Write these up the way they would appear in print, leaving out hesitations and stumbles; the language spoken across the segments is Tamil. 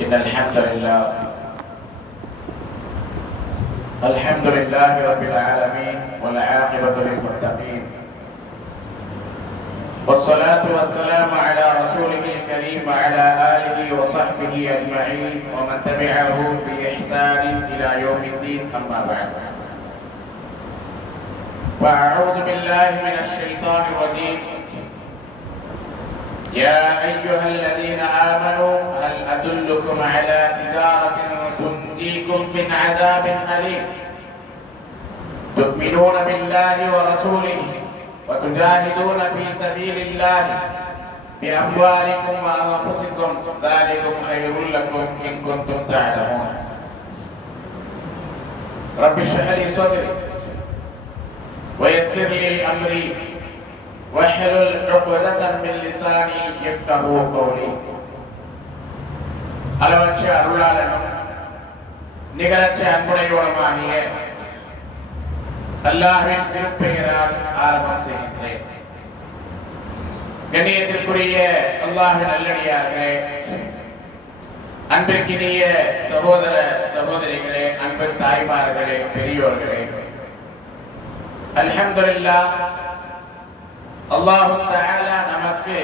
إن الحمد لله رب العالمين والعاقبة للمتقين والصلاة والسلام على رسوله الكريم وعلى آله وصحبه أجمعين ومن تبعه بإحسان إلى يوم الدين أما بعد فأعوذ بالله من الشيطان الرجيم يا أيها الذين آمنوا هل أدلكم على تجارة تنجيكم من عذاب أليم تؤمنون بالله ورسوله وتجاهدون في سبيل الله بأموالكم وأنفسكم ذلكم خير لكم إن كنتم تعلمون رب اشرح لي صدري ويسر لي أمري واحلل عقدة من لساني يفقهوا قولي அளவற்ற அருளாளனும் நிகரற்ற அன்புடையவனுமாகிய அல்லாஹ்வின் திருப்பெயரால் ஆரம்பம் செய்கின்றேன். கண்ணியத்திற்குரிய அல்லாஹ்வின் நல்லடியார்களே, அன்பிற்கினிய சகோதர சகோதரிகளே, அன்பு தாய்மார்களே, பெரியோர்களே, அல்ஹம்துலில்லாஹ் அல்லாஹ் தஆலா நமக்கு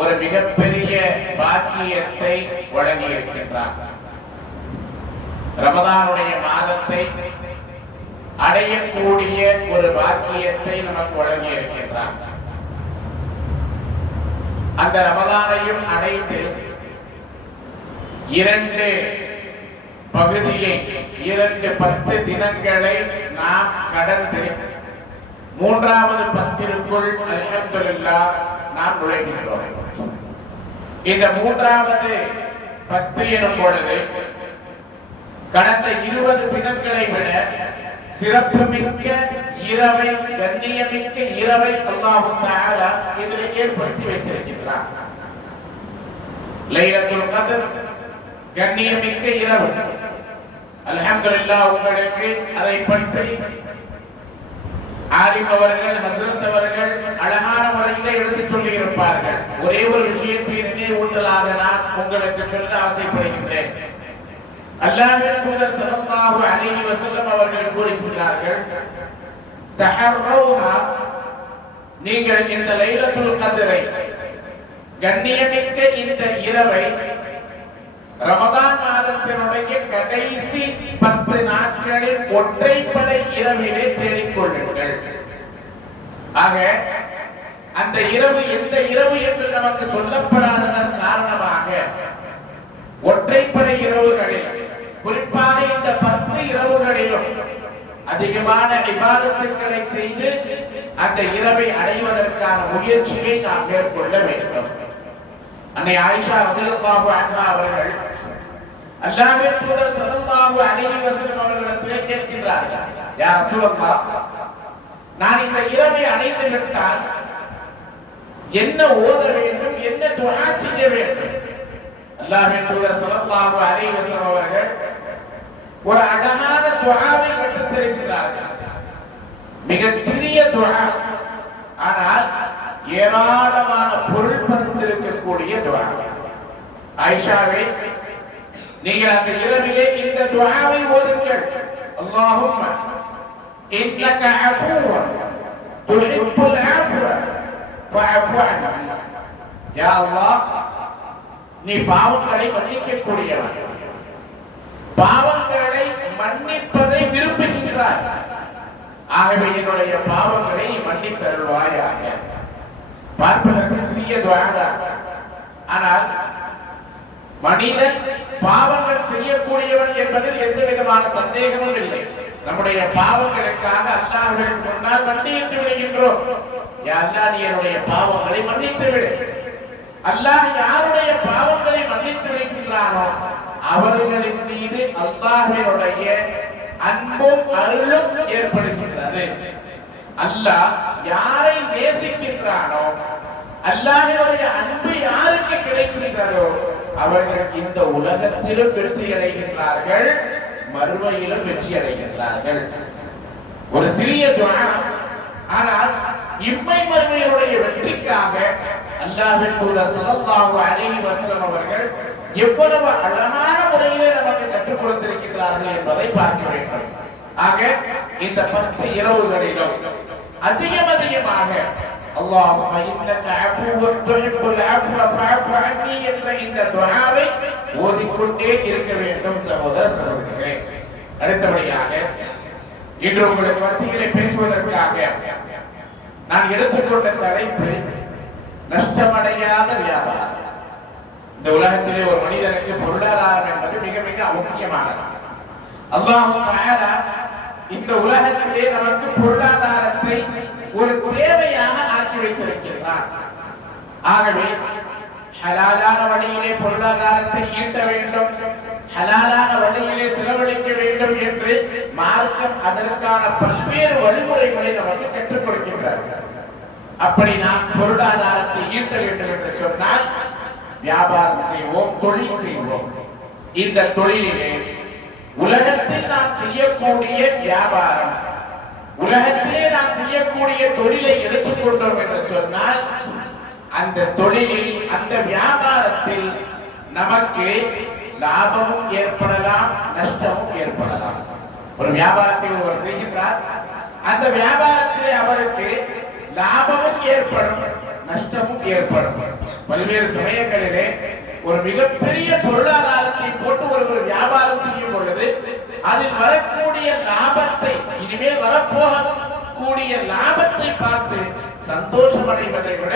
ஒரு மிகப்பெரிய பாக்கியத்தை வழங்கி இருக்கின்றார். ரமதானுடைய மாதத்தை அடையக்கூடிய ஒரு பாக்கியத்தை நமக்கு வழங்கி இருக்கின்றார். அந்த ரமதானையும் அடைந்து இரண்டு பகுதியை 10 தினங்களை நாம் கடந்து மூன்றாவது பத்திற்குள் அல்ஹம்துலில்லாஹ் நாம் நுழைகின்றோம். இந்த மூன்றாவது 10 எனும் பொழுது கடந்த 20 தினங்களை விட சிறப்புமிக்க இரவை, கண்ணியமிக்க இரவை அல்லாஹ் தஆலா இதில் ஏற்படுத்தி வைத்திருக்கிறார். லைலத்துல் கத்ர் கண்ணியமிக்க இரவு. அல்ஹம்துலில்லாஹ் உங்களுக்கு அதை பற்றி ஆலிம் அவர்கள், ஹஜ்ரத் அவர்கள் அழகான முறையில் எடுத்து சொல்லி இருப்பார்கள். ஒரே ஒரு விஷயத்தை நினைவூட்டலாக நான் உங்களுக்கு சொல்ல ஆசைப்படுகின்றேன். அல்லாஹ்வின் தூதர் ஸல்லல்லாஹு அலைஹி வஸல்லம் அவர்கள் கூறுகிறார்கள், தஹர்ரௌஹா, நீங்கள் இந்த லைலத்துல் கத்ரை, கண்ணியமிக்க இந்த இரவை ரமதான் மாதத்தினுடைய கடைசி 10 நாட்களில் ஒற்றைப்படை இரவிலே தேடிக்கொள்ளுங்கள். ஆக அந்த இரவு எந்த இரவு என்று நமக்கு சொல்லப்படாததன் காரணமாக ஒற்றைப்படை இரவுகளில், குறிப்பாக இந்த 10 இரவுகளிலும் அதிகமான இபாதத்துக்களை செய்து அந்த இரவை அடைவதற்கான முயற்சியை நாம் மேற்கொள்ள வேண்டும். அன்னை ஆயிஷா ரலியல்லாஹு அன்ஹா அவர்கள் அல்லாஹ்வின் தூதர் ஸல்லல்லாஹு அலைஹி வஸல்லம் அவர்களிடத்திலே கேட்கிறார்கள், யா ரசூலல்லாஹ், நான் இந்த இரவை அடைந்து விட்டால் என்ன ஓத வேண்டும், என்ன துஆ செய்ய வேண்டும்? அல்லாஹ்வின் தூதர் ஸல்லல்லாஹு அலைஹி வஸல்லம் அவர்கள் ஒரு அழகான துஆவை கற்றுத் தருகிறார்கள். மிகச் சிறிய துஆ, ஆனால் ஏராளமான பொருள் பதிந்திருக்கக்கூடிய துஆ. ஆயிஷாவே, நீங்கள் அந்த இரவிலே இந்த துஆவை ஓதுங்கள். அல்லாஹும்ம இன்னக அஃபூவன் துஹிப்புல் அஃவ ஃபஅஃபு அன்னி. யா அல்லாஹ், நீ பாவங்களை மன்னிக்கக்கூடியவன், பாவங்களை மன்னிப்பதை விரும்புகின்றாய். ஆகவே என்னுடைய பாவங்களை மன்னித்தருள்வாயாக. பார்ப்பதற்கு சிறிய துஆ தான், ஆனால் மனிதன் பாவங்கள் செய்யக்கூடியவன் என்பதில் எந்த விதமான சந்தேகமும் இல்லை. நம்முடைய பாவங்களுக்காக அல்லாஹ்வின் முன்னால் மன்னித்து விடுகின்றோம். யா அல்லாஹ், நீ என்னுடைய பாவங்களை மன்னித்து விடு. அல்லாஹ் யாருடைய பாவங்களை மன்னித்து விடுகின்றானோ அவர்களின் மீது அல்லாஹ்வினுடைய அன்பும் அருளும் ஏற்படுகின்றது. அல்லாஹ் யாரை நேசிக்கின்றானோ, அல்லாஹ்வினுடைய அன்பு யாருக்கு கிடைக்கின்றதோ அவர்கள் இந்த உலகத்திலும் வெற்றி அடைகின்றார்கள், மறுமையிலும் வெற்றி அடைகின்றார்கள். ஒரு சிறிய துஆ, ஆனால் இம்மை மறுமையினுடைய வெற்றிக்காக அல்லாஹ்வின் தூதர் ஸல்லல்லாஹு அலைஹி வஸல்லம் அவர்கள் எவ்வளவு அழகான முறையிலே நமக்கு கற்றுக் கொடுத்திருக்கிறார்கள் என்பதை பார்க்க வேண்டும். ஆக இந்த 10 இரவுகளிலும் அதிகமாக அல்லாஹும்ம இன்னக அஃபுவ்வுன் துஹிப்புல் அஃப்வ ஃபஅஃபு அன்னி என்ற இந்த துஆவை ஓதிக்கொண்டே இருக்க வேண்டும் சகோதர சகோதரிகளே. அடுத்தபடியாக இன்று உங்களுக்கு மத்தியிலே பேசுவதற்காக நான் எடுத்துக்கொண்ட தலைப்பு நஷ்டமடையாத வியாபாரம். இந்த உலகத்திலே ஒரு மனிதனுக்கு பொருளாதாரம் என்பது மிக மிக அவசியமானது. அல்லாஹ் தஆலா இந்த உலகத்திலே நமக்கு பொருளாதாரத்தை ஒரு தேவையாக ஆக்கி வைத்திருக்கிறார். ஆகவே ஹலாலான வழியிலே பொருளாதாரத்தை ஈட்ட வேண்டும், ஹலாலான வழியிலே செலவழிக்க வேண்டும் என்று மார்க்கம் அதற்கான பல்வேறு வழிமுறைகளை நமக்கு கற்றுக் கொடுக்கின்றார். அப்படி நாம் பொருளாதாரத்தை ஈட்ட வேண்டும் என்று சொன்னால் வியாபாரம் செய்வோம், தொழில் செய்வோம். இந்த தொழிலிலே உலகத்தில் நாம் செய்யக்கூடிய வியாபாரம், உலகத்திலே நாம் செய்யக்கூடிய தொழிலை எடுத்துக்கொண்டோம் என்று சொன்னால் அந்த தொழிலில் அந்த வியாபாரத்தில் நமக்கு லாபமும் ஏற்படலாம், நஷ்டமும் ஏற்படலாம். ஒரு வியாபாரத்தை ஒருவர் செய்கின்றார், அந்த வியாபாரத்திலே அவருக்கு லாபமும் ஏற்படும், நஷ்டமும் ஏற்படும். பல்வேறு சமயங்களிலே ஒரு மிகப்பெரிய பொருளாதாரத்தை போட்டு ஒரு வியாபாரம் செய்யும் பொழுது அதில் வரக்கூடிய லாபத்தை, இனிமேல் வரப்போகக்கூடிய லாபத்தை பார்த்து சந்தோஷம் அடைவதை விட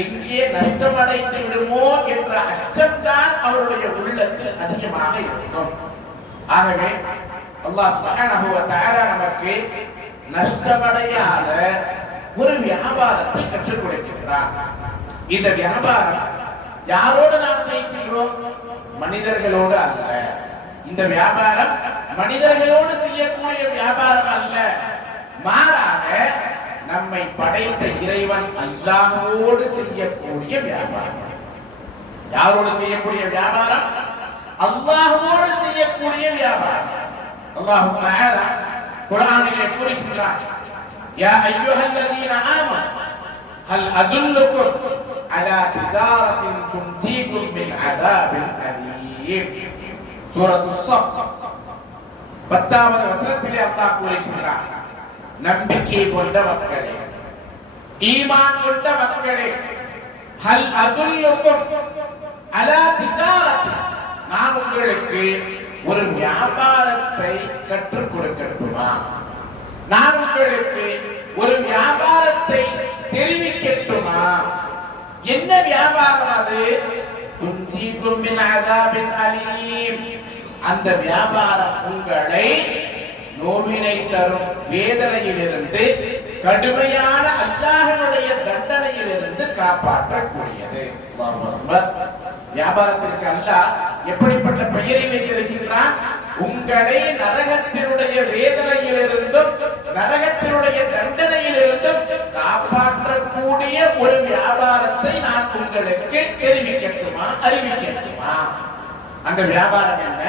எங்கே நஷ்டமடைந்து விடுமோ என்ற அச்சம்தான் அவருடைய உள்ளத்தில் அதிகமாக இருக்கும். ஆகவே அல்லாஹ் சுப்ஹானஹு வ தஆலா நமக்கு நஷ்டமடையாத ஒரு வியாபாரத்தை கற்றுக் கொடுக்கிறார். இந்த வியாபாரம் யாரோடு நாம் செய்கின்றோம்? மனிதர்களோடு அல்ல. இந்த வியாபாரம் மனிதர்களோடு செய்யக்கூடிய வியாபாரம் அல்ல, மாறாக நம்மை படைத்த இறைவன் அல்லாஹ்வோடு செய்யக்கூடிய வியாபாரம். யாரோடு செய்யக்கூடிய வியாபாரம்? அல்லாஹ்வோடு செய்யக்கூடிய வியாபாரம். அல்லாஹ் தஆலா குர்ஆனிலே கூறுகிறார், யா அய்யுஹல்லதீன ஆமனு ஹல் அதுல்லுக்கும் அலா திஜாரத்தின் துன்ஜீகும் மின் அஸாபின் அலீம். சூரத்துஸ் ஸஃப் 10வது வசனத்திலே அல்லாஹ் கூறுகிறார், நம்பிக்கை கொண்ட மக்களே, ஈமான் கொண்ட மக்களே, ஹல் அதுல்லுக்கும் அலா திஜாரத்தின், நான் உங்களுக்கு ஒரு வியாபாரத்தை கற்றுக் கொடுக்கட்டுமா? நான் உங்களுக்கு ஒரு வியாபாரத்தை தெரிவிக்கட்டுமா? என்ன வியாபாரம் அது? துன்ஜீகும் மின் அஸாபின் அலீம். அந்த வியாபாரம் உங்களை நோவினை தரும் வேதனையிலிருந்து, கடுமையான அல்லாஹ்வுடைய தண்டனையிலிருந்து காப்பாற்றக்கூடியது. வியாபாரத்திற்கு அல்லாஹ் எப்படிப்பட்ட பெயரை வைத்திருக்கின்றான்? உங்களை நரகத்தினுடைய வேதனையிலிருந்தும் நரகத்தினுடைய தண்டனையிலிருந்தும் காப்பாற்றக்கூடிய ஒரு வியாபாரத்தை நான் உங்களுக்கு தெரிவிக்கட்டுமா, அறிவிக்கட்டுமா? அந்த வியாபாரம் என்ன?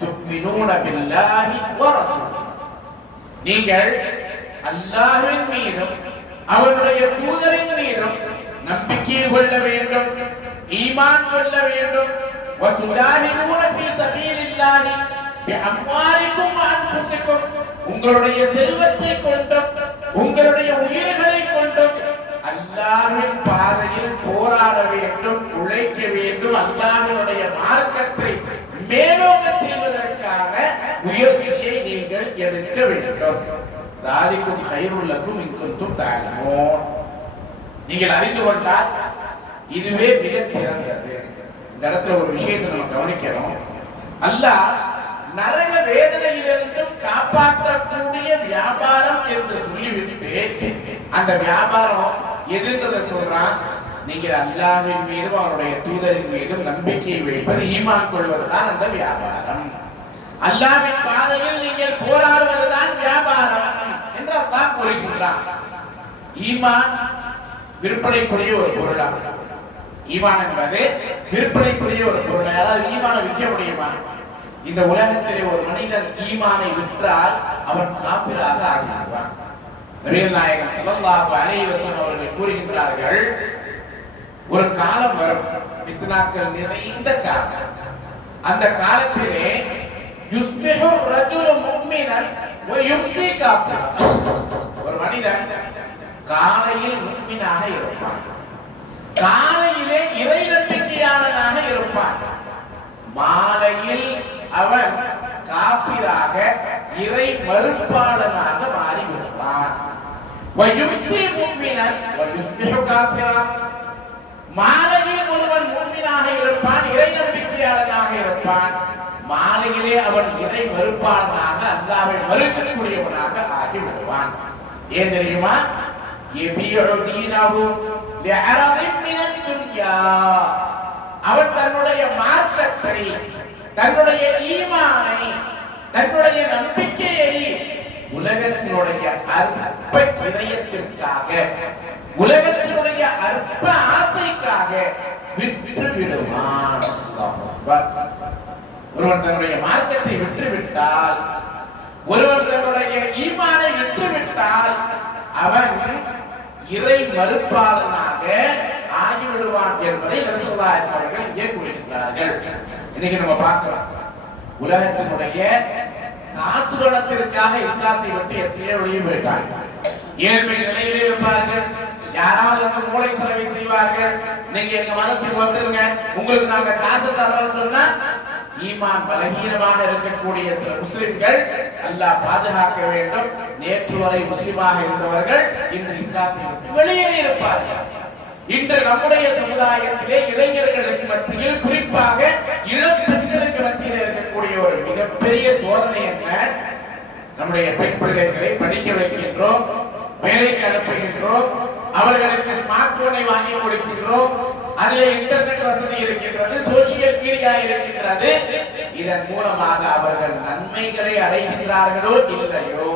துக்மினூன பில்லாஹி வ ரசூலிஹி. நீங்கள் அல்லாஹ்வின் மீதும் அவருடைய தூதரின் மீதும் நம்பிக்கை கொள்ள வேண்டும், ஈமான் கொள்ள வேண்டும். வதுஜாஹிதூன ஃபீ ஸபீலில்லாஹி பிஅம்வாலிக்கும் வ அன்ஃபுஸிக்கும். உங்களுடைய செல்வத்தை கொண்டும் உங்களுடைய உயிர்களை கொண்டும் அல்லாஹ்வின் பாதையில் போராட வேண்டும், உழைக்க வேண்டும். அல்லாஹ்வுடைய மார்க்கத்தை மேலோங்க செய்வதற்கான முயற்சியை நீங்கள் எடுக்க வேண்டும். தாலிக்கும் கைருல் லக்கும் இன் குன்தும் தஅலமூன். நீங்கள் அறிந்து கொண்டால் இதுவே மிகச் சிறந்தது. இந்த இடத்துல ஒரு விஷயத்தை நம்ம கவனிக்கணும். அல்லாஹ் நரக வேதனையிலிருந்தும் காப்பாற்றக்கூடிய வியாபாரம் என்று சொல்லிவிட்டு அந்த வியாபாரம் எதுன்றதை சொல்றான். நீங்கள் அல்லாஹ்வின் மீதும் அவருடைய தூதரின் மீதும் நம்பிக்கை வைப்பது, ஈமான் கொள்வதுதான் அந்த வியாபாரம். அல்லாஹ்வின் பாதையில் நீங்கள் போராடுவதுதான் வியாபாரம் என்று அல்லாஹ் கூறுகின்றான். ஈமான் விற்பனைக்குரிய ஒரு பொருளாகும். ஈமான் என்பது விற்பனைக்குரிய ஒரு பொருள். அதாவது ஈமானை விற்க முடியுமா? இந்த உலகத்திலே ஒரு மனிதன் ஈமானை விற்றால் அவன் காபிராக ஆகிவிடுவான். நபிகள் நாயகம் ஸல்லல்லாஹு அலைஹி வஸல்லம் அவர்கள் கூறுகின்றார்கள், ஒரு காலம் வரும், ஃபித்னாக்கள் நிறைந்த காலம். அந்த காலத்திலே யுஸ்பிஹு ரஜுலு முஃமினன் வ யும்சி காஃபிரன். ஒரு மனிதன் காலையில் முஃமினாக இருப்பான், காலையிலே இறை நம்பிக்கையாளனாக இருப்பான், மாலையில் அவன் காபிராக இறை மறுப்பாளனாக மாறிவிடுவான். வயும்சி முஃமினன் வயுஸ்பிஹு காஃபிரன். மாலையில் ஒருவன் முஃமினாக இருப்பான், இறை நம்பிக்கையாளனாக இருப்பான், மாலையிலே அவன் இறை மறுப்பாளனாக அல்லாஹ்வை மறுக்கக்கூடியவனாக ஆகிவிடுவான். ஏன் தெரியுமா? யபியு தீனஹு லிஅரதின் மினத் துன்யா. அவன் தன்னுடைய மார்க்கத்தை, தன்னுடைய ஈமானை, தன்னுடைய நம்பிக்கையை உலகத்தினுடைய அற்ப கிரயத்திற்காக, உலகத்தினுடைய அற்ப ஆசைக்காக விற்று விடுவான். ஒருவன் தன்னுடைய மார்க்கத்தை விட்டுவிட்டால், ஒருவன் தன்னுடைய ஈமானை விட்டுவிட்டால் அவன் இறை மறுப்பாளனாக ஆகிவிடுவான் என்பதை ரசூலுல்லாஹி அவர்கள் இங்கே கூறுகிறார்கள். இன்னைக்கு நம்ம பார்க்கலாம், உலகத்தினுடைய காசு பணத்திற்காக இஸ்லாத்தை விட்டு எத்தனையோ வெளியே போயிட்டாங்க. ஏழ்மை நிலையிலே இருப்பார்கள், யாராவது வந்து மூளை செலவை செய்வார்கள், நீங்க எங்க மதத்துக்கு வந்துருங்க, உங்களுக்கு நாங்க காசு தரோம்னு சொன்னா ஈமான் பலகீனமாக இருக்கக்கூடிய சில முஸ்லிம்கள் அல்லாஹ் பாதுகாக்க வேண்டும், நேற்று வரை முஸ்லிமாக இருந்தவர்கள் இன்று இஸ்லாத்தை விட்டு வெளியேறி இருப்பார்கள். இன்று நம்முடைய சமுதாயத்திலே இளைஞர்களுக்கு மத்தியில், குறிப்பாக இளம் பெண்களுக்கு மத்தியில் இருக்கக்கூடிய ஒரு மிகப்பெரிய சோதனை என்ன? நம்முடைய பெண் பிள்ளைகளை படிக்க வைக்கின்றோம், வேலைக்கு அனுப்புகின்றோம், அவர்களுக்கு ஸ்மார்ட் போனை வாங்கி கொடுக்கின்றோம், அதிலே இன்டர்நெட் வசதி இருக்கின்றது, சோசியல் மீடியா இருக்கின்றது. இதன் மூலமாக அவர்கள் நன்மைகளை அடைகின்றார்களோ இல்லையோ,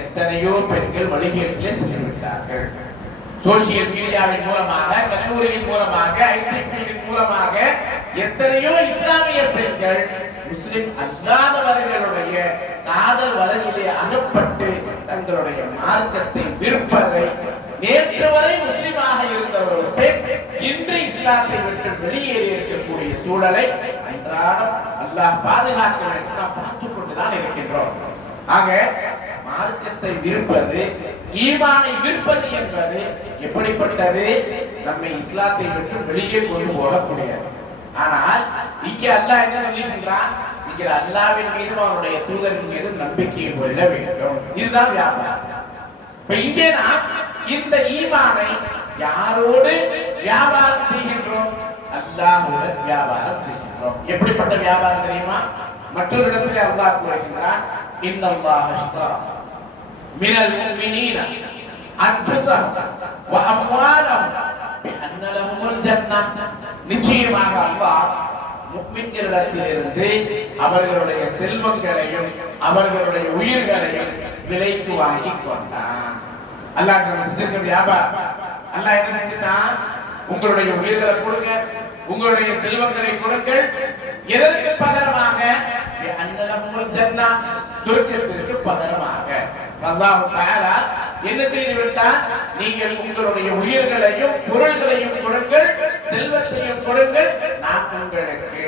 எத்தனையோ பெண்கள் வழிகேட்டிலே சென்றுவிட்டார்கள். சோசியல் மீடியாவின் மூலமாக, கல்லூரியின் மூலமாக, ஐடி ஃபீல்டின் மூலமாக எத்தனையோ இஸ்லாமிய பெண்கள் முஸ்லிம் அல்லாதவர்களுடைய காதல் வலையிலே அகப்பட்டு தங்களுடைய மார்க்கத்தை விற்பதை, நேற்று வரை முஸ்லிமாக இருந்த ஒரு பெண் இன்று இஸ்லாத்தை விட்டு வெளியேறி இருக்கக்கூடிய சூழலை அன்றாடம் அல்லாஹ் பாதுகாக்க வேண்டும், நாம் பார்த்துக் கொண்டுதான் இருக்கின்றோம். ஆக மார்க்கத்தை விற்பது, ஈமானை விற்பது என்பது எப்படிப்பட்டது? நம்மை இஸ்லாத்தை விட்டு வெளியே கொண்டு போகக்கூடியது. ஆனால் இங்கே அல்லாஹ் என்ன சொல்லுகின்றான்? இங்கே அல்லாஹ்வின் மீதும் அவருடைய தூதரின் மீதும் நம்பிக்கையை கொள்ள வேண்டும். இதுதான் வியாபாரம். இப்ப இங்கே நாம் இந்த ஈமானை யாரோடு வியாபாரம் செய்கின்றோம்? அல்லாஹ்வுடன் வியாபாரம் செய்கின்றோம். எப்படிப்பட்ட வியாபாரம் தெரியுமா? மற்றொரு இடத்திலே அல்லாஹ் கூறுகின்றான், இன்னல்லாஹ அஷ்தரா மினல் முஃமினீன அன்ஃபுஸஹும் வ அம்வாலஹும் பிஅன்ன லஹுமுல் ஜன்னah. நிச்சயமாக அல்லாஹ் முஃமின்களிடத்திலிருந்து அவர்களுடைய செல்வங்களையும் அவர்களுடைய உயிர்களையும் விலைக்கு வாங்கி கொண்டான். அல்லாஹ் நம்ம செஞ்சிருக்க வியாபாரம். அல்லாஹ் என்ன செஞ்சிட்டான்? உங்களுடைய உயிர்களை கொடுங்க, உங்களுடைய செல்வங்களை கொடுங்கள். எதற்கு பகரமாக? அன்னலஹுமுல் ஜன்னah, சொர்க்கத்திற்கு பகரமாக. அல்லாஹ் தஆலா என்ன செய்து விட்டார்? நீங்கள் உங்களுடைய உயிர்களையும் பொருள்களையும் கொடுங்கள், செல்வத்தையும் கொடுங்கள், நான் உங்களுக்கு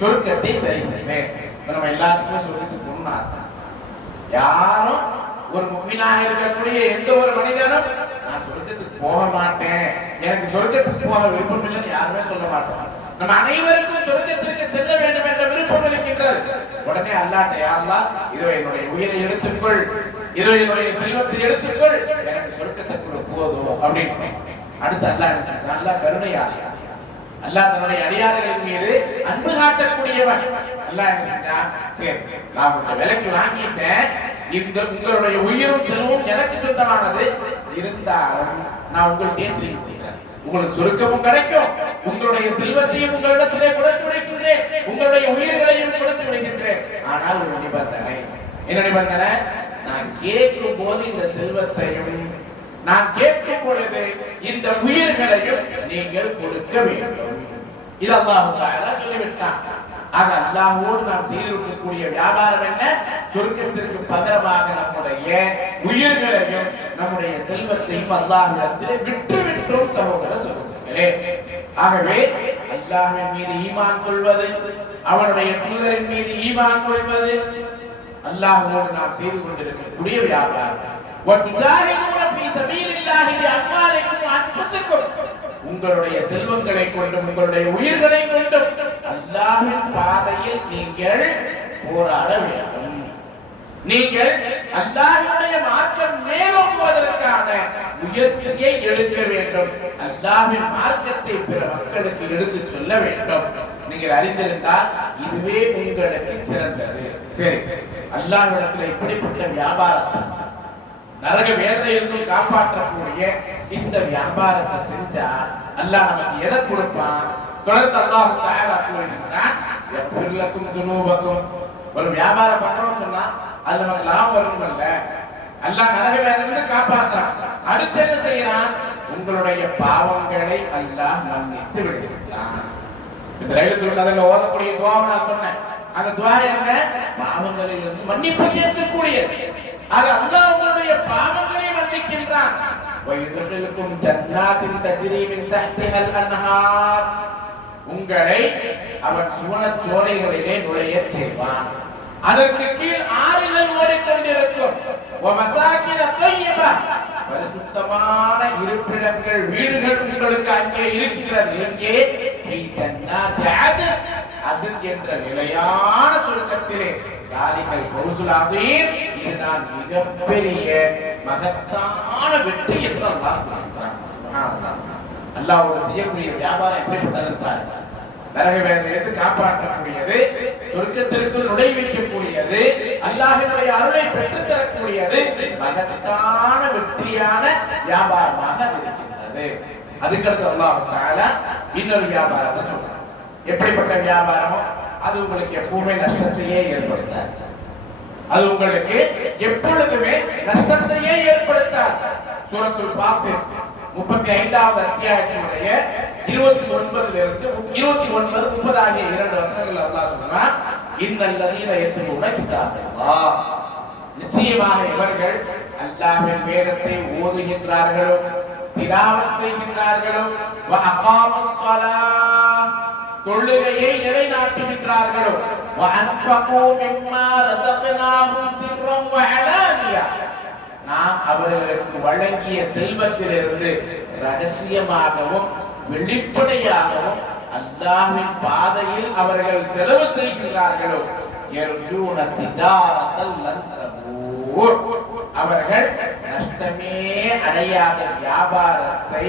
சொர்க்கத்தை தருகிறேன். நம்ம எல்லாத்துக்கும் சொர்க்கத்துக்கு போகணும்னு ஆசை. யாரும் ஒரு முஃமினாக இருக்கக்கூடிய எந்த ஒரு மனிதனும் நான் சொர்க்கத்துக்கு போக மாட்டேன், எனக்கு சொர்க்கத்துக்கு போக விருப்பம் இல்லைன்னு யாருமே சொல்ல மாட்டோம். நம்ம அனைவருக்கும் சொர்க்கத்திற்கு செல்ல வேண்டும் என்ற விருப்பம் இருக்கின்றது. உடனே அல்லாஹ்ட்ட, யா அல்லாஹ், இதோ என்னுடைய உயிரை எடுத்துக்கொள், இதோ என்னுடைய செல்வத்தை எடுத்துக்கொள், எனக்கு சொர்க்கத்துக்குள்ள போதும் அப்படின்னு. அடுத்து அல்லாஹ் என்ன சொல்றான்? அல்லாஹ் கருணையாளி. அல்லாஹ் தன்னுடைய அடியார்களின் மீது அன்பு காட்டக்கூடியவன். அல்லாஹ் என்ன செஞ்சான்? சரி, நான் உங்களை விலைக்கு வாங்கிட்டேன், இந்த உங்களுடைய உயிரும் செல்வமும் எனக்கு சொந்தமானது, இருந்தாலும் நான் உங்கள்கிட்டயே திரும்பி கொடுக்கிறேன். உங்களுக்கு சொர்க்கமும் கிடைக்கும், உங்களுடைய செல்வத்தையும் உங்களிடத்திலே கொடுத்து விடுகின்றேன், உங்களுடைய உயிர்களையும் கொடுத்து விடுகின்றேன். ஆனால் ஒரு நிபந்தனை. என்ன நிபந்தனை? நான் கேட்கும் போது இந்த செல்வத்தையும், நான் கேட்கும் பொழுது இந்த உயிர்களையும் நீங்கள் கொடுக்க வேண்டும். இது அல்லாஹ் தஆலா சொல்லிவிட்டான். ஆக அல்லாஹ்வோடு நாம் செய்திருக்கக்கூடிய வியாபாரம் என்ன? சொர்க்கத்திற்கு பகரமாக நம்முடைய உயிர்களையும் நம்முடைய செல்வத்தையும் அல்லாஹ்விடத்திலே விட்டுவிட்டோம் சகோதர சகோதரிகளே. ஆகவே அல்லாஹ்வின் மீது ஈமான் கொள்வது, அவனுடைய தூதரின் மீது ஈமான் கொள்வது அல்லாஹ்வோடு நாம் செய்து கொண்டிருக்கக்கூடிய வியாபாரம். உங்களுடைய செல்வங்களை கொண்டும் உங்களுடைய உயிர்களை கொண்டும் அல்லாஹ்வின் பாதையில் நீங்கள் போராட வேண்டும். நீங்கள் அல்லாஹ்வுடைய மார்க்கம் மேலோங்குவதற்கான முயற்சியை எடுக்க வேண்டும். அல்லாஹ்வின் மார்க்கத்தை பிற மக்களுக்கு எடுத்துச் சொல்ல வேண்டும். நீங்கள் அறிந்திருந்தால் இதுவே உங்களுக்கு சிறந்தது. சரி, அல்லாஹ்விடத்தில் இப்படிப்பட்ட வியாபாரத்தை, நரக வேதனையிலிருந்து காப்பாற்றக்கூடிய இந்த வியாபாரத்தை செஞ்சா அல்லாஹ் நமக்கு எதை கொடுப்பான்? தொடர்ந்து அல்லாஹ் தஆலா கூறுகிறான், யக்ஃபிர் லக்கும் துனூபக்கும். ஒரு வியாபாரம் பண்றோம்னு சொன்னா அது நமக்கு லாபம் வரணும்ல. அல்லாஹ் நரக வேதனையிலிருந்து காப்பாற்றுறான். அடுத்து என்ன செய்யறான்? உங்களுடைய பாவங்களை அல்லாஹ் மன்னித்து விடுகிறான். இந்த லைலத்துல் கத்ர்ல ஓதக்கூடிய துஆவை நான் சொன்னேன். அந்த துஆ என்ன? பாவங்களிலிருந்து மன்னிப்பு கேட்கக்கூடியது. ஆக அல்லாஹ் உங்களுடைய பாவங்களை மன்னிக்கின்றான். وَيُدْخِلُكُمْ جَنَّاتٍ تَجْرِي مِنْ تَحْتِهَا الْأَنْهَارُ. உங்களை அவன் சுவனச் சோலைகளிலே நுழையச் செய்வான். அதற்கு கீழ் ஆறுகள் ஓடிக்கொண்டிருக்கும். وَمَسَاكِنَ طَيِّبَةً. பரிசுத்தமான இருப்பிடங்கள், வீடுகள் உங்களுக்கு அங்கே இருக்கிறது. எங்கே? ஃபீ ஜன்னாத்தி அத்ன். அத்ன் என்ற நிலையான சொர்க்கத்திலே. தாலிகல் ஃபௌசுல் அதீம். இதுதான் மிகப்பெரிய மகத்தான வெற்றி என்று அல்லாஹ் கூறுகிறான். சுப்ஹானல்லாஹ். அல்லாஹ்வோடு செய்யக்கூடிய வியாபாரம் எப்படிப்பட்டது பாருங்க. நரக வேதனையிலிருந்து காப்பாற்றக்கூடியது, சொர்க்கத்திற்குள் நுழைவிக்கக்கூடியது, அல்லாஹ்வினுடைய அருளை பெற்றுத் தரக்கூடியது, மகத்தான வெற்றியான வியாபாரமாக இருக்கின்றது. அதுக்கடுத்து அல்லாஹ் தஆலா இன்னொரு வியாபாரத்தை சொல்றான். எப்படிப்பட்ட வியாபாரமோ அது உங்களுக்கு எப்பவுமே நஷ்டத்தையே ஏற்படுத்தாது. அது உங்களுக்கு எப்பொழுதுமே நஷ்டத்தையே ஏற்படுத்தாது. சூரத்துல் ஃபாத்திர் 35வது அத்தியாயத்தினுடைய 29 இருந்து 29-30 ஆகிய இரண்டு வசனங்கள் அல்லாஹ் சொல்றான், இன்னல்லதீன யத்லூன கிதாபல்லாஹ். நிச்சயமாக இவர்கள் அல்லாஹ்வின் வேதத்தை ஓதுகின்றார்களோ, திலாவத் செய்கின்றார்களோ, வ அகாமஸ் ஸலாத், தொழுகையை நிலைநாட்டுகின்றார்களோ, வ அன்ஃபகு மிம்மா ரஸக்னாஹும் சிர்ரன் வ அலானியா, நாம் அவர்களுக்கு வழங்கிய செல்வத்திலிருந்து ரகசியமாகவும் வெளிப்படையாகவும் அல்லாஹ்வின் பாதையில் அவர்கள் செலவு செய்கிறார்களோ, யர்ஜூன திஜாரத்தல் லன் தபூர், அவர்கள் நஷ்டமே அடையாத வியாபாரத்தை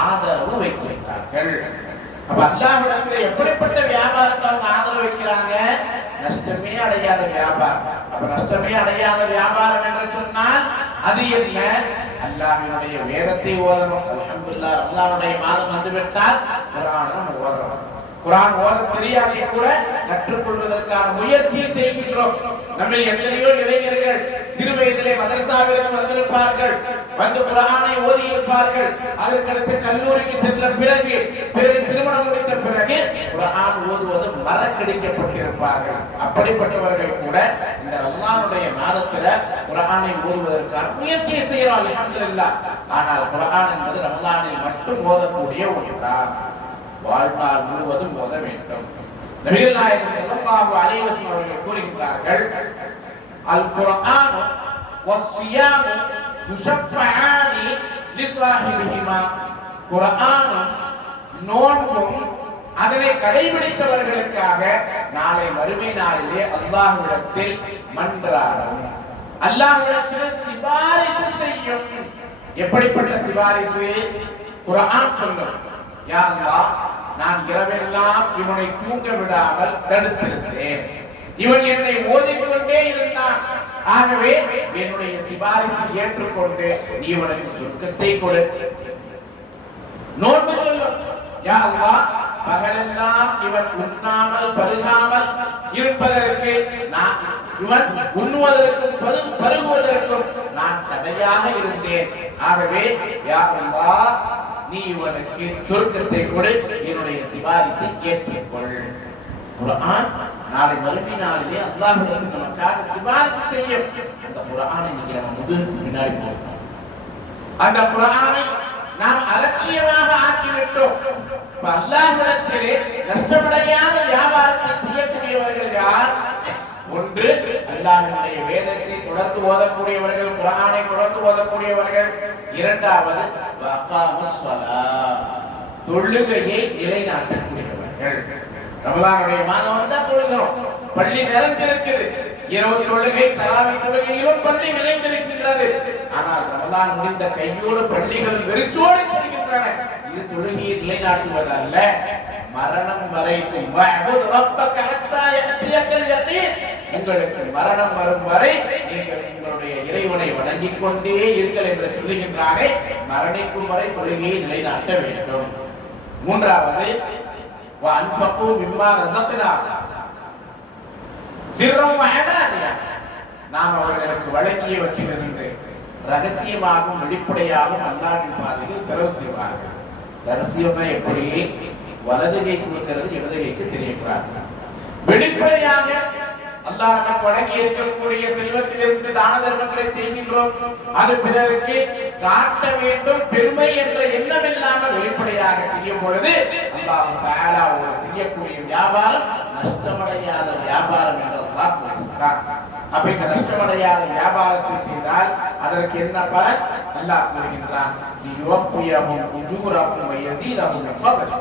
ஆதரவு வைக்கிறார்கள். அப்ப அல்லாஹ்விடத்தில் எப்படிப்பட்ட வியாபாரத்தை அவங்க ஆதரவு வைக்கிறாங்க? நஷ்டமே அடையாத வியாபாரம். அப்ப நஷ்டமே அடையாத வியாபாரம் என்று சொன்னால் அது என்ன? அல்லாஹ்வினுடைய வேதத்தை ஓதணும். அல்ஹம்துலில்லாஹ், ரமலானுடைய மாதம் வந்துவிட்டால் குர்ஆனை நம்ம ஓதணும். குர்ஆன் ஓத தெரியாதே கூட கற்றுக்கொள்வதற்கான முயற்சியை செய்கின்றோம். நம்ம எத்தனையோ இளைஞர்கள் சிறு வயதிலே மதரசாவிற்கு வந்திருப்பார்கள், வந்து குர்ஆனை ஓதி இருப்பார்கள். அதற்கடுத்து கல்லூரிக்கு சென்ற பிறகு திருமணம் முடித்த பிறகு குர்ஆன் ஓதுவது மறக்கடிக்கப்பட்டிருப்பார்கள். அப்படிப்பட்டவர்கள் கூட இந்த ரமலானுடைய மாதத்துல குர்ஆனை ஓதுவதற்கான முயற்சியை செய்யறோம், அல்ஹம்துலில்லாஹ். ஆனால் குர்ஆன் என்பது ரமலானில் மட்டும் ஓதக்கூடிய ஒன்றாம். வாழ்நாள் முழுவதும் ஓத வேண்டும். நபிகள் நாயகம் ஸல்லல்லாஹு அலைஹி வஸல்லம் அவர்கள் கூறுகிறார்கள், அல் குர்ஆன் வஸ்ஸியாம் யுஷஃபஆனி லிஸாஹிபிஹிமா. குர்ஆனும் நோன்பும் அதனை கடைபிடித்தவர்களுக்காக நாளை மறுமை நாளிலே அல்லாஹ்விடத்தில் மன்றாடும், அல்லாஹ்விடத்தில் சிபாரிசு செய்யும். எப்படிப்பட்ட சிபாரிசு? குர்ஆன் சொல்லும், யா அல்லாஹ், நான் இரவெல்லாம் இவனை தூங்க விடாமல் தடுத்திருந்தேன், இவன் என்னை ஓதிக்கொண்டே இருந்தான், ஆகவே என்னுடைய சிபாரிசை ஏற்றுக்கொண்டு நீ இவனுக்கு சொர்க்கத்தை கொடு. நோன்பு சொல்லும், யா அல்லாஹ், பகலெல்லாம் இவன் உண்ணாமல் பருகாமல் இருப்பதற்கு, இவன் உண்ணுவதற்கும் பருகுவதற்கும் நான் தடையாக இருந்தேன், ஆகவே யா அல்லாஹ், நீ இவனுக்கு சொர்க்கத்தை கொடு, என்னுடைய சிபாரிசை ஏற்றுக்கொள். குர்ஆன் நாளை மறுமை நாளிலே அல்லாஹ்விடத்தில் நமக்காக சிபாரிசு செய்யும். அந்த குர்ஆனை இன்னைக்கு நம்ம முதுகுக்கு பின்னாடி போகிறோம். அந்த குர்ஆனை நாம் அலட்சியமாக ஆக்கிவிட்டோம். அல்லாஹ்விடத்திலே நஷ்டமடையாத வியாபாரத்தை செய்யக்கூடியவர்கள் யார்? ஒன்று, அல்லாஹ்வுடைய வேதத்தை தொடர்ந்து ஓதக்கூடியவர்கள், குர்ஆனை தொடர்ந்து ஓதக்கூடியவர்கள். இரண்டாவது, வகாமஸ் ஸலாத், தொழுகையை நிலைநாட்டக்கூடியவர்கள். ரமலானுடைய மாதம் வந்தா தொழுகிறோம், பள்ளி நிறைந்திருக்குது. இரவு தொழுகை, தராவீஹ் தொழுகையிலும் பள்ளி நிறைந்திருக்கின்றது. ஆனால் ரமலான் முடிந்த கையோடு பள்ளிகள் வெறிச்சோடி கொள்கின்றன. இது தொழுகையை நிலைநாட்டுவதல்ல. மரணம் வரைக்கும் வஅபுத் ரப்பக ஹத்தா யஅதியக்கல் யகீன், உங்களுக்கு மரணம் வரும் வரை நீங்கள் உங்களுடைய இறைவனை வணங்கிக் கொண்டே இருங்கள் என்று சொல்லுகின்றானே, மரணிக்கும் வரை தொழுகையை நிலைநாட்ட வேண்டும். மூன்றாவது, வஅன்ஃபகு மிம்மா ரஸக்னாஹும் சிர்ரம் வஅலானியா, நாம் அவர்களுக்கு வழங்கியவற்றிலிருந்து ரகசியமாகவும் வெளிப்படையாகவும் அல்லாஹ்வின் பாதையில் செலவு செய்வார்கள். ரகசியமா எப்படி? வலது கை கொடுக்கிறது இடது கைக்கு தெரியக்கூடாது. வெளிப்படையாக அல்லாஹ் நமக்கு வழங்கி இருக்கக்கூடிய செல்வத்திலிருந்து தான தர்மங்களை செய்கின்றோம். அது பிறருக்கு காட்ட வேண்டும் பெருமை என்ற எண்ணம் இல்லாமல் வெளிப்படையாக செய்யும் பொழுது அல்லாஹ் தஆலா செய்யக்கூடிய வியாபாரம் நஷ்டமடையாத வியாபாரம் என்று அல்லாஹ் கூறுகிறார். அப்ப இந்த நஷ்டமடையாத வியாபாரத்தை செய்தால் அதற்கு என்ன பலன்? அல்லாஹ் கூறுகின்றான், யுவஃபியஹும் உஜூரஹும் வயஸீதஹும் மின் ஃபضله,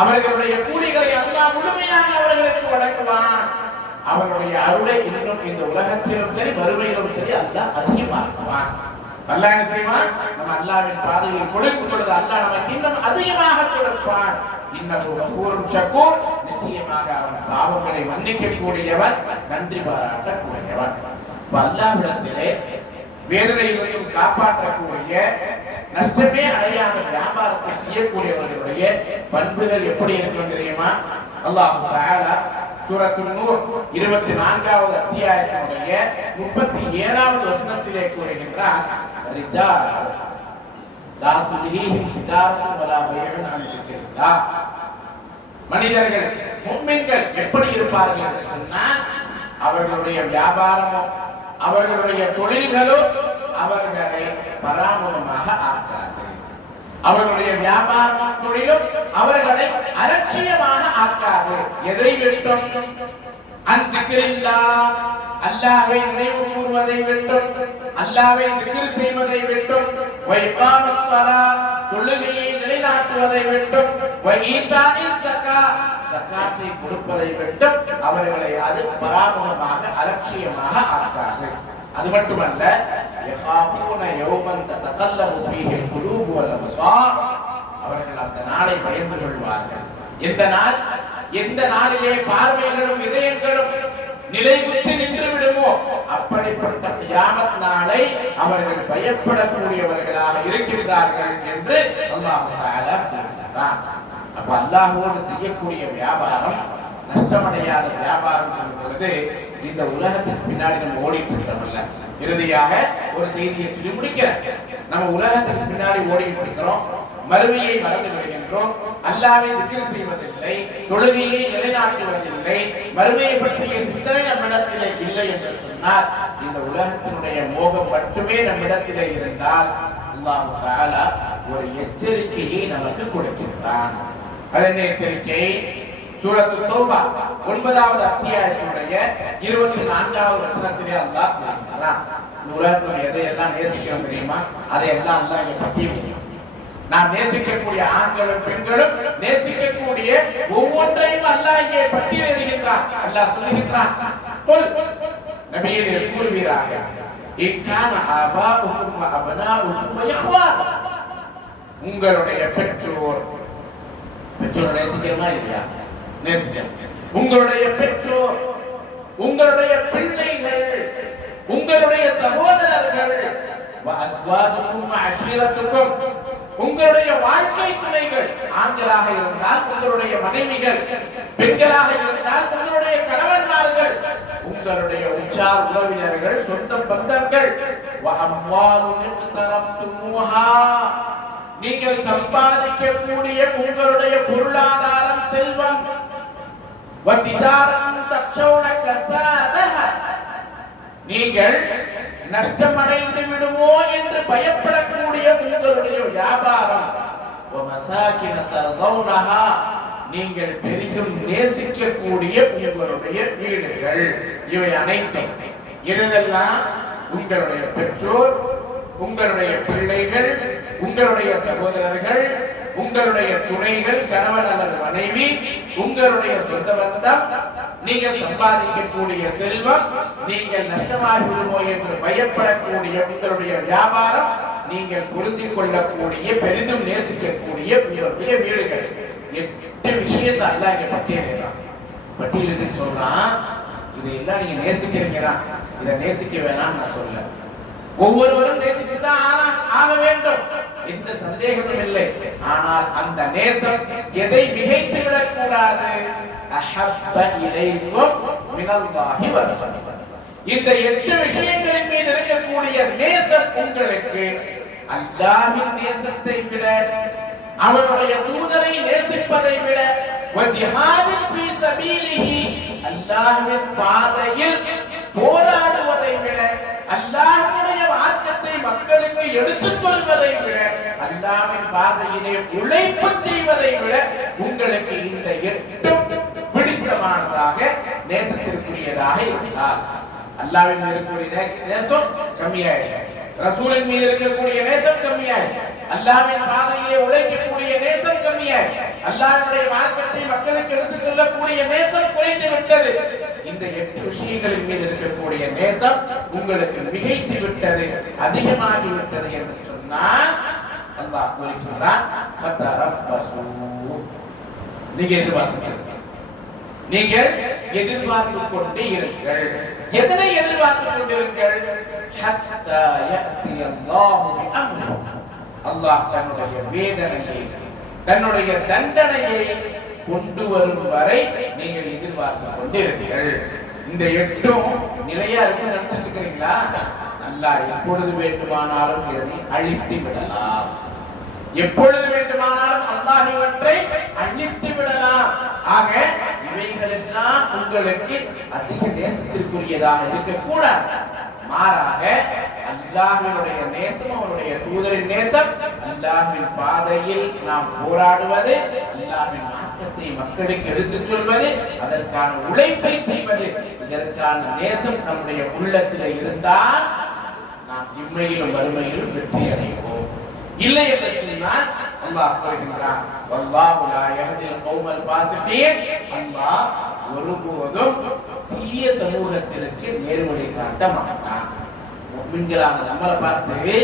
அவர்களுடைய கூலிகளை அல்லாஹ் முழுமையாக அவர்களுக்கு வழங்குவான். அவர்களுடைய அருளை இன்னும் இந்த உலகத்திலும் சரி மறுமையிலும் சரி அல்லாஹ் அதிகமாக்குவான். அல்லாஹ் என்ன செய்வான்? நம்ம அல்லாஹ்வின் பாதையில் கொடுக்கும் பொழுது அல்லாஹ் நமக்கு இன்னும் அதிகமாக கொடுப்பான். இன்னஹு கஃபூருன் ஷக்கூர், நிச்சயமாக அவன் பாவங்களை மன்னிக்க கூடியவன், நன்றி பாராட்டக்கூடியவன். அல்லாஹ்விடத்திலே வேதனையிலிருந்து காப்பாற்றக்கூடிய, நஷ்டமே அடையாத வியாபாரத்தை செய்யக்கூடியவர்களுடைய பண்புகள் எப்படி இருக்கும் தெரியுமா? அல்லாஹ் தஆலா சூரத்துன் நூர் 24வது அத்தியாயத்தினுடைய 37வது வசனத்திலே கூறுகின்றார், ரிஜால் லா துல்ஹீஹிம் திஜாரத்துன் வலா பைஉன் அன் திக்ரில்லாஹ், மனிதர்கள் முஃமின்கள் எப்படி இருப்பார்கள் என்று சொன்னால், அவர்களுடைய வியாபாரமும் அவர்களுடைய தொழில்களும் அவர்களை பராமுகமாக ஆக்காது. அவர்களுடைய வியாபாரமும் தொழிலும் அவர்களை அலட்சியமாக ஆக்காது. எதை விட்டும்? அன்திக்ரில்லாஹ், அல்லாஹ்வை நினைவு கூர்வதை விட்டும், அல்லாஹ்வை திக்ர் செய்வதை விட்டும், வஇகாமஸ் ஸலாத், தொழுகையை நிலைநாட்டுவதை விட்டும், வஈதாஇஸ் ஸகாத், ஸகாத்தை கொடுப்பதை விட்டும் அவர்களை அது பராமுகமாக அலட்சியமாக ஆக்காது. அது மட்டுமல்ல, யகாஃபூன யௌமன் ததகல்லபு ஃபீஹில் குலூபு வல் அப்சார், அவர்கள் அந்த நாளை பயந்து கொள்வார்கள். எந்த நாள்? எந்த நாளிலே பார்வைகளும் இதயங்களும் நிலைகுத்தி நின்று விடுமோ அப்படிப்பட்ட கியாமத் நாளை அவர்கள் பயப்படக்கூடியவர்களாக இருக்கின்றார்கள் என்று அல்லாஹ் தஆலா கூறுகிறார். அப்ப அல்லாஹ்வோடு செய்யக்கூடிய வியாபாரம் நஷ்டமடையாத வியாபாரம் சொல்லும் பொழுது இந்த உலகத்துக்கு பின்னாடி நம்ம ஓடிட்டு இருக்கிறோம்ல. இறுதியாக ஒரு செய்தியை சொல்லி முடிக்கிறேன். நம்ம உலகத்துக்கு பின்னாடி ஓடிட்டு இருக்கிறோம், மறுமையை மறந்து விடுகின்றோம், அல்லாஹ்வை திக்ர் செய்வதில்லை, தொழுகையை நிலைநாட்டுவதில்லை, மறுமையை பற்றிய சிந்தனை நம்மிடத்திலே இல்லை என்று சொன்னால், இந்த உலகத்தினுடைய மோகம் மட்டுமே நம்மிடத்திலே இருந்தால் அல்லாஹ் தஆலா ஒரு எச்சரிக்கையை நமக்கு கொடுக்கின்றான். அது என்ன எச்சரிக்கை? சூரத்து தௌபா 9வது அத்தியாயத்தினுடைய 24வது வசனத்திலே அல்லாஹ் கூறுகிறான், இந்த உலகத்தில் எதையெல்லாம் நேசிக்கிறோம் தெரியுமா? அதையெல்லாம் அல்லாஹ் இங்கே பட்டியலிடுகிறான். நாம் நேசிக்கக்கூடிய ஆண்களும் பெண்களும் நேசிக்கக்கூடிய ஒவ்வொன்றையும் அல்லாஹ் இங்கே பட்டியலிடுகின்றான். அல்லாஹ் சொல்லுகின்றான், குல், நபியே கூறுவீராக, இக்கான ஆபாஉக்கும் வ அப்னாஉக்கும் வ இஹ்வானுக்கும், உங்களுடைய பெற்றோர் நேசிக்கிறோமா இல்லையா? நேசிக்கிறோம். உங்களுடைய பெற்றோர், உங்களுடைய பிள்ளைகள், உங்களுடைய சகோதரர்கள், வ அஸ்வாஜுக்கும் வ அஷீரத்துக்கும், உங்களுடைய வாழ்க்கை துணைகள், ஆண்களாக இருந்தால் உங்களுடைய மனைவிகள், பெண்களாக இருந்தால் உங்களுடைய கணவன்மார்கள், உங்களுடைய உற்றார் உறவினர்கள், சொந்த பந்தங்கள், வ அம்வாலுன் இக்தரஃப்துமூஹா, நீங்கள் சம்பாதிக்கக்கூடிய உங்களுடைய பொருளாதாரம், செல்வம், வதிஜாரன் தக்ஷௌன கஸாதஹா, நீங்கள் நஷ்டமடைந்து விடுமோ என்று பயப்படக்கூடிய உங்களுடைய வியாபாரம், வமசாகின தர்தௌனஹா, நீங்கள் பெரிதும் நேசிக்கக்கூடிய உங்களுடைய வீடுகள், இவை அனைத்தும் இதெல்லாம் உங்களுடைய பெற்றோர், உங்களுடைய பிள்ளைகள், உங்களுடைய சகோதரர்கள், உங்களுடைய துணைகள், கணவன் அல்லது மனைவி, உங்களுடைய சொந்த பந்தம், நீங்கள் சம்பாதிக்கக்கூடிய செல்வம், நீங்கள் நஷ்டமாகி விடுமோ என்று பயப்படக்கூடிய உங்களுடைய வியாபாரம், நீங்கள் பொருந்திக் கொள்ளக்கூடிய பெரிதும் நேசிக்கக்கூடிய உங்களுடைய வீடுகள். 8 விஷயத்தை அல்லாஹ் இங்க பட்டியலிட்டு சொல்றான். இதையெல்லாம் நீங்க நேசிக்கிறீங்க தான், இதை நேசிக்க வேணாம் நான் சொல்ல. ஒவ்வொருவரும் நேசிக்கத்தான் ஆக வேண்டும், எந்த சந்தேகமும் இல்லை. ஆனால் அந்த நேசம் எதை மிகைத்து விடக்கூடாது. அஹப்ப இலைக்கும் மினல்லாஹி வ ரசூலிஹி, இந்த 8 விஷயங்களின் மீது இருக்கக்கூடிய நேசம் உங்களுக்கு அல்லாஹ்வின் நேசத்தை விட, அவனுடைய தூதரை நேசிப்பதை விட, வஜிஹாதின் ஃபீ சபீலிஹி, அல்லாஹ்வின் பாதையில் போராடுவதை விட, அல்லாஹ்வுடைய மார்க்கத்தை மக்களுக்கு எடுத்துச் சொல்வதை விட, அல்லாஹ்வின் பாதையிலே உழைப்பு செய்வதை விட உங்களுக்கு இந்த 8 பிடித்தமானதாக நேசத்திற்குரியதாக இருந்தால், அல்லாஹ்வின் மீது இருக்கக்கூடிய நேசம் கம்மியாயிடும், ரசூலின் மீது இருக்கக்கூடிய நேசம் கம்மியாயிடும், அல்லாஹ்வின் பாதையிலே உழைக்கக்கூடிய நேசம் கம்மியாயிடும், அல்லாஹ்வுடைய மார்க்கத்தை மக்களுக்கு எடுத்துச் சொல்லக்கூடிய நேசம் குறைந்து விட்டது. இந்த 8 விஷயங்களின் மீது இருக்கக்கூடிய நேசம் உங்களுக்கு மிகைத்து விட்டது, அதிகமாகி விட்டது என்று சொன்னால் அல்லாஹ் கூறுகிறான், ஃபதரப்பஸூ, நீங்க எதிர்பார்த்து கொண்டே இருங்கள். எதனை எதிர்பார்த்து கொண்டிருங்கள்? ஹத்தா யஅதி அல்லாஹு பிஅம்ரிஹி, அல்லாஹ் தன்னுடைய வேதனையை, தன்னுடைய தண்டனையை கொண்டு வரும் வரை நீங்கள் எதிர்பார்த்து கொண்டிருங்கள். இந்த 8 நிலையா இருக்கு நினைச்சிட்டு இருக்கிறீங்களா? அல்லாஹ் எப்பொழுது வேண்டுமானாலும் இதனை அழித்து விடலாம், எப்பொழுது வேண்டுமானாலும் அல்லாஹ் இவற்றை அழித்து விடலாம். ஆக இவைகளெல்லாம் உங்களுக்கு அதிக நேசத்திற்குரியதாக இருக்கக்கூடாது. மாறாக அல்லாஹ்வினுடைய நேசம், அவருடைய தூதரின் நேசம், அல்லாஹ்வின் பாதையில் நாம் போராடுவது, அல்லாஹ்வின் மார்க்கத்தை மக்களுக்கு எடுத்துச் சொல்வது, அதற்கான உழைப்பை செய்வது, இதற்கான நேசம் நம்முடைய உள்ளத்தில் இருந்தால் நாம் இம்மையிலும் வறுமையிலும் வெற்றி அடைவோம். இல்லை என்று சொன்னால் அல்லாஹ் கூறுகிறான், வல்லாஹு லா யஹ்தில் கௌமல் ஃபாஸிகீன், அல்லாஹ் ஒருபோதும் தீய சமூகத்திற்கு நேர்வழி காட்ட மாட்டான். முஃமின்களான நம்மளை பார்த்து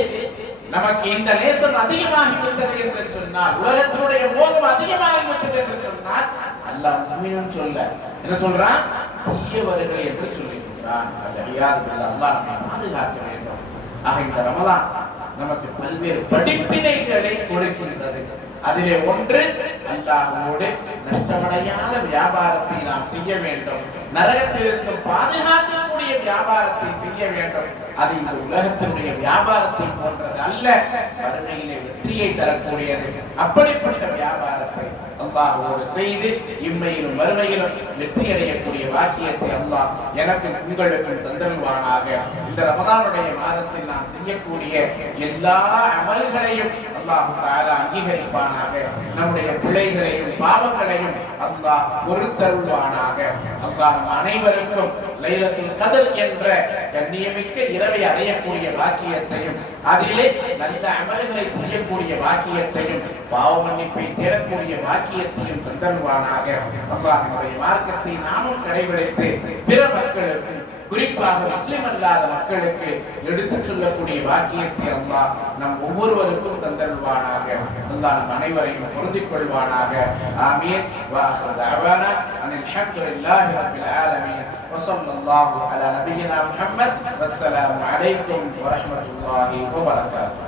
நமக்கு இந்த நேசம் அதிகமாகிவிட்டது என்று சொன்னால், உலகத்தினுடைய மோகம் அதிகமாகிவிட்டது என்று சொன்னால், அல்லாஹ் முஃமினும் சொல்ல என்ன சொல்றான்? தீயவர்கள் என்று சொல்லுகிறான். அல்லாஹ் நம்மை பாதுகாக்க வேண்டும். ஆக இந்த ரமலான் நமக்கு பல்வேறு படிப்பினைகளை கொடுக்கின்றது. அதிலே ஒன்று, அல்லாஹ்வோடு நஷ்டமடையாத வியாபாரத்தை நாம் செய்ய வேண்டும், நரகத்திலிருந்து பாதுகாக்கக்கூடிய வியாபாரத்தை செய்ய வேண்டும். அது இந்த உலகத்தினுடைய வியாபாரத்தை போன்றது அல்ல, வறுமையிலே வெற்றியை தரக்கூடியது. அப்படிப்பட்ட வியாபாரத்தை அல்லாஹ்வோடு செய்து இம்மையிலும் வறுமையிலும் வெற்றி அடையக்கூடிய வாக்கியத்தை அல்லாஹ் எனக்கு உங்களுக்கும் தந்தருவானாக. இந்த ரமதானுடைய மாதத்தில் நாம் செய்யக்கூடிய எல்லா அமல்களையும் அல்லாஹ் தஆலா அங்கீகரிப்பானாக. நம்முடைய பிழைகளையும் பாவங்களையும் அல்லாஹ் பொறுத்தருள்வானாக. அல்லாஹ் நம் அனைவருக்கும் லைலத்துல் கத்ர் என்ற கண்ணியமிக்க இரவை அடையக்கூடிய வாக்கியத்தையும், அதிலே நல்ல அமல்களை செய்யக்கூடிய வாக்கியத்தையும், பாவ மன்னிப்பை தேடக்கூடிய வாக்கியத்தையும் தந்தருள்வானாக. அல்லாஹ் நம்முடைய மார்க்கத்தை நாமும் கடைபிடித்து பிற மக்களுக்கு, குறிப்பாக முஸ்லிம் அல்லாத மக்களுக்கு எடுத்துச் சொல்லக்கூடிய வாக்கியத்தை அல்லாஹ் நம் ஒவ்வொருவருக்கும் தந்தருள்வானாக. அல்லாஹ் நம் அனைவரையும் பொருந்திக் கொள்வானாக. ஆமீன். வஆஹிரு தஅவானா அனில் ஹம்துலில்லாஹி ரப்பில் ஆலமீன். வஸல்லல்லாஹு அலா நபியினா முஹம்மத். வஸ்ஸலாமு அலைக்கும் வரஹ்மத்துல்லாஹி வபரகாத்துஹு.